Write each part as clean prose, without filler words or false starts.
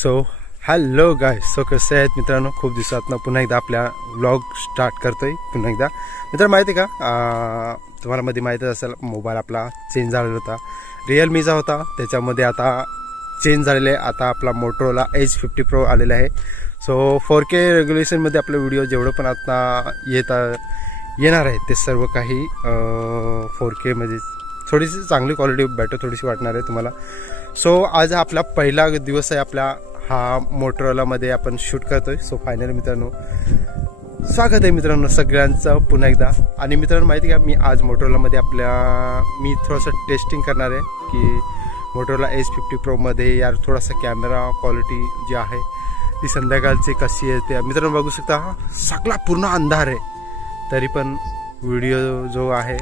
So hello guys, so कसे आहेत मित्रांनो. खूप दिवसातनं पुन्हा एकदा आपल्या व्लॉग स्टार्ट करतोय. पुन्हा एकदा मित्रांनो माहिती आहे का, तुम्हाला मध्ये माहीतच असेल मोबाईल आपला चेंज झालेला होता. रिअलमीचा होता, त्याच्यामध्ये आता चेंज झालेले. आता आपला मोटोरोला एज 50 प्रो आलेला आहे. सो 4K रेग्युलेशनमध्ये आपले व्हिडिओ जेवढं पण आता येणार आहे ते सर्व काही 4K मध्ये थोडीशी चांगली क्वालिटी बेटर थोडीशी वाटणार आहे तुम्हाला. सो आज आपला पहिला दिवस आहे आपला हा मोटोरोलामध्ये आपण शूट करतोय. सो फायनली मित्रांनो स्वागत आहे मित्रांनो सगळ्यांचं पुन्हा एकदा. आणि मित्रांनो माहिती आहे का, मी आज मोटोरोलामध्ये मी थोडंसं टेस्टिंग करणार आहे की मोटोरोला एज 50 प्रोमध्ये यार थोडासा कॅमेरा क्वालिटी जी आहे ती संध्याकाळची कशी आहे ते मित्रांनो बघू शकता. सगळा पूर्ण अंधार आहे तरी पण व्हिडिओ जो आहे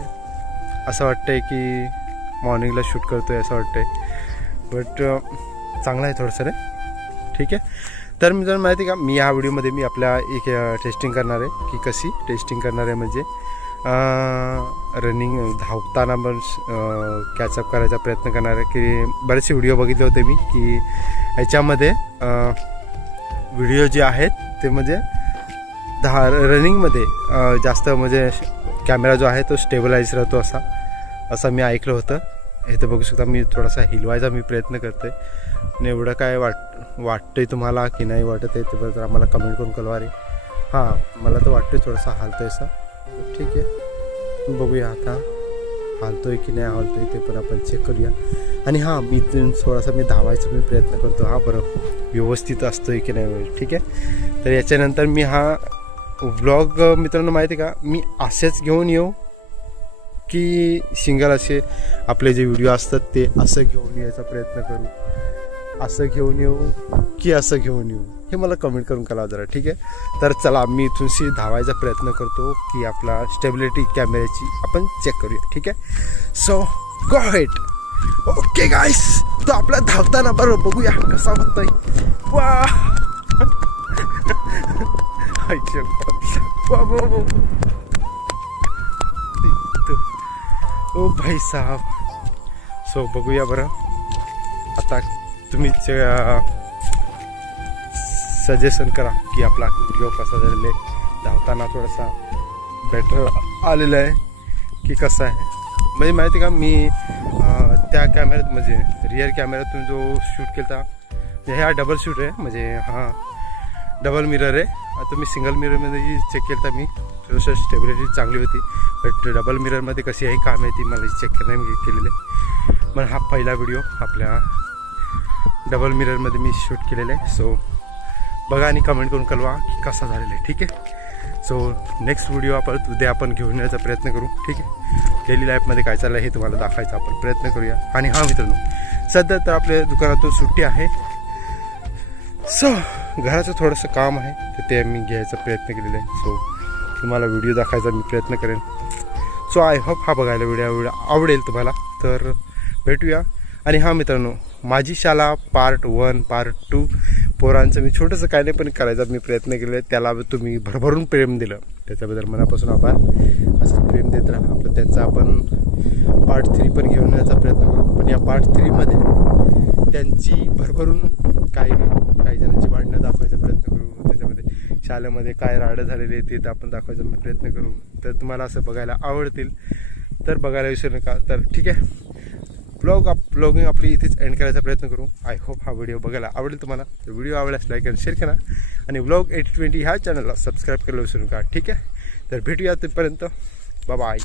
असं वाटतंय की मॉर्निंगला शूट करतोय असं वाटतंय. बट चांगला आहे थोडंसं रे, ठीक आहे. तर मित्रांनो माहिती आहे का, मी या व्हिडिओमध्ये मी आपल्या एक टेस्टिंग करणार आहे की कशी टेस्टिंग करणार आहे म्हणजे रनिंग धावताना पण कॅचअप करायचा प्रयत्न करणार आहे. की बरेचसे व्हिडिओ बघितले होते मी की ह्याच्यामध्ये व्हिडिओ जे आहेत ते म्हणजे रनिंगमध्ये जास्त म्हणजे कॅमेरा जो आहे तो स्टेबलाइज राहतो असं मी ऐकलं होतं. हे तर बघू शकता मी थोडासा हिलवायचा मी प्रयत्न करतोय. आणि एवढं काय वाटतंय तुम्हाला की नाही वाटत आहे ते जर आम्हाला कमेंट करून कळवा रे. हां मला तर वाटतंय थोडासा हालतोय असा, ठीक आहे. बघूया आता हालतोय की नाही हालतोय ते पण आपण चेक करूया. आणि हां मी थोडासा धावायचा मी प्रयत्न करतो. हां बरं व्यवस्थित असतोय की नाही, ठीक आहे. तर याच्यानंतर मी हा व्लॉग मित्रांनो माहिती आहे का, मी असेच घेऊन येऊ की सिंगल असे आपले जे व्हिडिओ असतात ते असं घेऊन यायचा प्रयत्न करू, असं घेऊन येऊ की असं घेऊन येऊ हे मला कमेंट करून कळवा जरा, ठीक आहे. तर चला मी इथूनशी धावायचा प्रयत्न करतो की आपला स्टेबिलिटी कॅमेऱ्याची आपण चेक करूया, ठीक आहे. सो गो हेड. ओके गाईस, तो आपला धावताना बरोबर बघूया कसा होतोय. वा ओ भाई साहब. सो बघूया बरं आता तुम्ही सजेशन करा की आपला व्हिडिओ कसा झालेला आहे. धावताना थोडासा बेटर आलेला आहे की कसं आहे. म्हणजे माहिती का, मी त्या कॅमेऱ्यात म्हणजे रिअर कॅमेऱ्यातून जो शूट केला होता हा डबल शूट आहे, म्हणजे हा डबल मिरर आहे. आता मी सिंगल मिररमध्ये चेक केला मी थोडंसं स्टेबिलिटी चांगली होती. बट डबल मिररमध्ये कशी आहे काय माहिती, मला चेक नाही केलेलं आहे. पण हा पहिला व्हिडिओ आपल्या डबल मिररमध्ये मी शूट केलेला आहे. सो बघा आणि कमेंट करून कळवा की कसा झालेला आहे, ठीक आहे. सो नेक्स्ट व्हिडिओ आपण उद्या आपण घेऊन येण्याचा प्रयत्न करू, ठीक आहे. डेली लाईफमध्ये काय चाललं हे तुम्हाला दाखवायचा आपण प्रयत्न करूया. आणि हा मित्रांनो सध्या तर आपल्या दुकानातून सुट्टी आहे. सो घराचं थोडंसं काम आहे तर ते मी घ्यायचा प्रयत्न केलेला आहे. सो तुम्हाला व्हिडिओ दाखवायचा मी प्रयत्न करेन. सो आय होप हा बघायला व्हिडिओ आवडेल तुम्हाला. तर भेटूया. आणि हा मित्रांनो माझी शाळा पार्ट 1 पार्ट 2 पोरांचं मी छोटंसं काय नाही पण करायचा मी प्रयत्न केला. त्याला तुम्ही भरभरून प्रेम दिलं त्याच्याबद्दल मनापासून आभार. असं प्रेम देत राहा आपलं. त्यांचा आपण पार्ट 3 पण घेऊन येण्याचा प्रयत्न करू. पण या पार्ट 3मध्ये त्यांची भरभरून काही जणांची भांडणं दाखवायचा प्रयत्न करू. त्याच्यामध्ये शाळेमध्ये काय राडं झालेले ते आपण दाखवायचा प्रयत्न करू. तर तुम्हाला असं बघायला आवडतील तर बघायला विसरू नका. तर ठीक आहे, ब्लॉगिंग आपली इथेच एंड करायचा प्रयत्न करू. आय होप हा व्हिडिओ बघायला आवडेल तुम्हाला. तर व्हिडिओ आवडल्यास लाईक आणि शेअर करा. आणि व्लॉग 8020 ह्या चॅनलला सबस्क्राईब करायला विसरू नका, ठीक आहे. तर भेटूया तिथपर्यंत, बाय बाय.